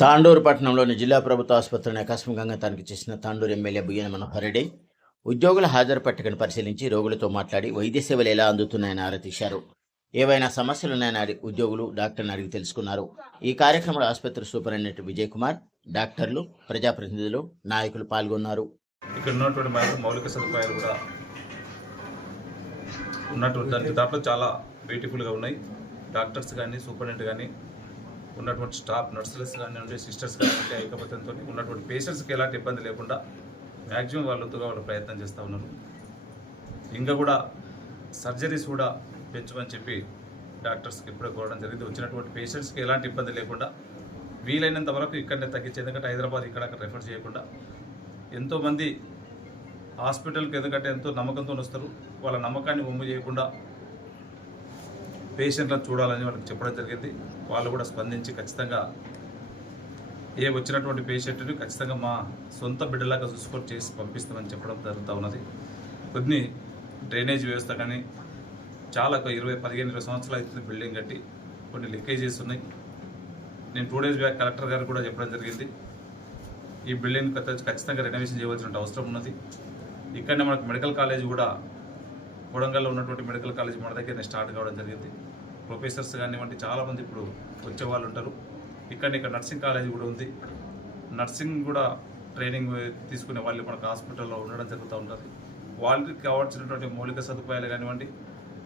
తాండూరు పట్టణంలోని జిల్లా ప్రభుత్వ ఆసుపత్రిని ఆకస్మికంగా తనిఖీ చేసిన తాండూరు ఎమ్మెల్యే బుయ్యన మనోహర్ రెడ్డి ఉద్యోగుల హాజరు పట్టికను పరిశీలించి రోగులతో మాట్లాడి వైద్య సేవలు ఎలా అందుతున్నాయని ఆరా తీశారు. ఏవైనా సమస్యలున్నాయని ఉద్యోగులు డాక్టర్ని అడిగి తెలుసుకున్నారు. ఈ కార్యక్రమంలో ఆసుపత్రి సూపరింటెండెంట్ విజయ్ కుమార్ డాక్టర్లు ప్రజాప్రతినిధులు నాయకులు పాల్గొన్నారు. ఇక్కడ ఉన్నటువంటి మౌలిక సదుపాయాలు కూడా ఉన్నటువంటి దాంట్లో దాంట్లో చాలా బ్యూటిఫుల్గా ఉన్నాయి. డాక్టర్స్ కానీ సూపరింటెండెంట్ కానీ ఉన్నటువంటి స్టాఫ్ నర్సులెస్ కానివ్వండి సిస్టర్స్ కానివ్వండి ఐకమత్యంతో ఉన్నటువంటి పేషెంట్స్కి ఎలాంటి ఇబ్బంది లేకుండా మ్యాక్సిమం వాళ్ళంతగా వాళ్ళు ప్రయత్నం చేస్తూ ఉన్నారు. ఇంకా కూడా సర్జరీస్ కూడా పెంచమని చెప్పి డాక్టర్స్కి ఇప్పుడే కోరడం జరిగింది. వచ్చినటువంటి పేషెంట్స్కి ఎలాంటి ఇబ్బంది లేకుండా వీలైనంత వరకు ఇక్కడనే తగ్గించి ఎందుకంటే హైదరాబాద్ ఇక్కడ అక్కడ రెఫర్ చేయకుండా ఎంతోమంది హాస్పిటల్కి ఎందుకంటే ఎంతో నమ్మకంతో వస్తారు. వాళ్ళ నమ్మకాన్ని ఒమ్ము చేయకుండా పేషెంట్లను చూడాలని వాళ్ళకి చెప్పడం జరిగింది. వాళ్ళు కూడా స్పందించి ఖచ్చితంగా ఏ వచ్చినటువంటి పేషెంట్ని ఖచ్చితంగా మా సొంత బిడ్డలాగా చూసుకొని చేసి పంపిస్తామని చెప్పడం జరుగుతూ ఉన్నది. కొన్ని డ్రైనేజ్ వ్యవస్థ కానీ చాలా ఒక ఇరవై పదిహేను ఇరవై సంవత్సరాలు అవుతుంది బిల్డింగ్ కట్టి. కొన్ని లీకేజెస్ ఉన్నాయి. నేను టూ డేస్ బ్యాక్ కలెక్టర్ గారు కూడా చెప్పడం జరిగింది. ఈ బిల్డింగ్ ఖచ్చితంగా రెనోవేషన్ చేయవలసిన అవసరం ఉన్నది. ఇక్కడనే మనకు మెడికల్ కాలేజ్ కూడా కొడంగల్లో ఉన్నటువంటి మెడికల్ కాలేజ్ మన దగ్గరనే స్టార్ట్ కావడం జరిగింది. ప్రొఫెసర్స్ కానివ్వండి చాలామంది ఇప్పుడు వచ్చే వాళ్ళు ఉంటారు. ఇక్కడ ఇక్కడ నర్సింగ్ కాలేజ్ కూడా ఉంది. నర్సింగ్ కూడా ట్రైనింగ్ తీసుకునే వాళ్ళు మనకు హాస్పిటల్లో ఉండడం జరుగుతూ ఉంటుంది. వాళ్ళకి కావాల్సినటువంటి మౌలిక సదుపాయాలు కానివ్వండి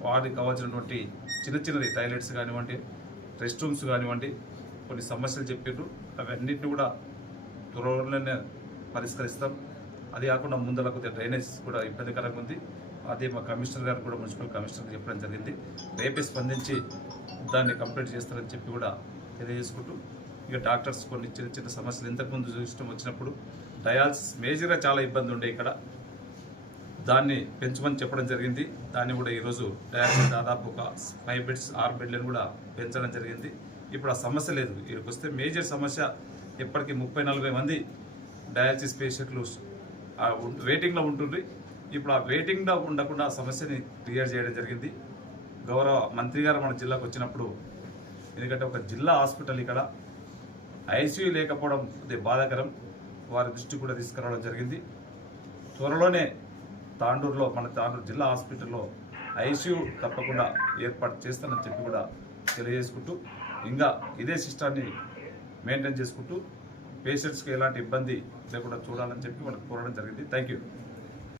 వాళ్ళకి కావాల్సినటువంటి చిన్న చిన్నది టాయిలెట్స్ కానివ్వండి రెస్ట్ రూమ్స్ కానివ్వండి కొన్ని సమస్యలు చెప్పారు అవన్నింటినీ కూడా త్వరలోనే పరిష్కరిస్తాం. అది కాకుండా ముందర కొద్దిగా డ్రైనేజ్ కూడా ఇబ్బందికరంగా ఉంది. అదే మా కమిషనర్ గారు కూడా మున్సిపల్ కమిషనర్ చెప్పడం జరిగింది. రేపే స్పందించి దాన్ని కంప్లీట్ చేస్తారని చెప్పి కూడా తెలియజేసుకుంటూ ఇక డాక్టర్స్ కొన్ని చిన్న చిన్న సమస్యలు ఇంతకుముందు చూసిన వచ్చినప్పుడు డయాలసిస్ మేజర్గా చాలా ఇబ్బంది ఉండే ఇక్కడ. దాన్ని పెంచమని చెప్పడం జరిగింది. దాన్ని కూడా ఈరోజు డయాలసిస్ దాదాపు ఒక ఫైవ్ బెడ్స్ ఆరు బెడ్లను కూడా పెంచడం జరిగింది. ఇప్పుడు ఆ సమస్య లేదు. ఇక్కడికి వస్తే మేజర్ సమస్య ఇప్పటికీ ముప్పై నలభై మంది డయాలసిస్ పేషెంట్లు వెయిటింగ్లో ఉంటుంది ఇప్పుడు ఆ వెయిటింగ్లో ఉండకుండా ఆ సమస్యని క్లియర్ చేయడం జరిగింది. గౌరవ మంత్రి గారు మన జిల్లాకు వచ్చినప్పుడు ఎందుకంటే ఒక జిల్లా హాస్పిటల్ ఇక్కడ ఐసీయూ లేకపోవడం అది బాధాకరం. వారి దృష్టి కూడా తీసుకురావడం జరిగింది. త్వరలోనే తాండూరులో మన తాండూరు జిల్లా హాస్పిటల్లో ఐసీయూ తప్పకుండా ఏర్పాటు చేస్తానని చెప్పి కూడా తెలియజేసుకుంటూ ఇంకా ఇదే సిస్టాన్ని మెయింటైన్ చేసుకుంటూ పేషెంట్స్కి ఎలాంటి ఇబ్బంది లేకుండా చూడాలని చెప్పి మనకు కోరడం జరిగింది. Thank you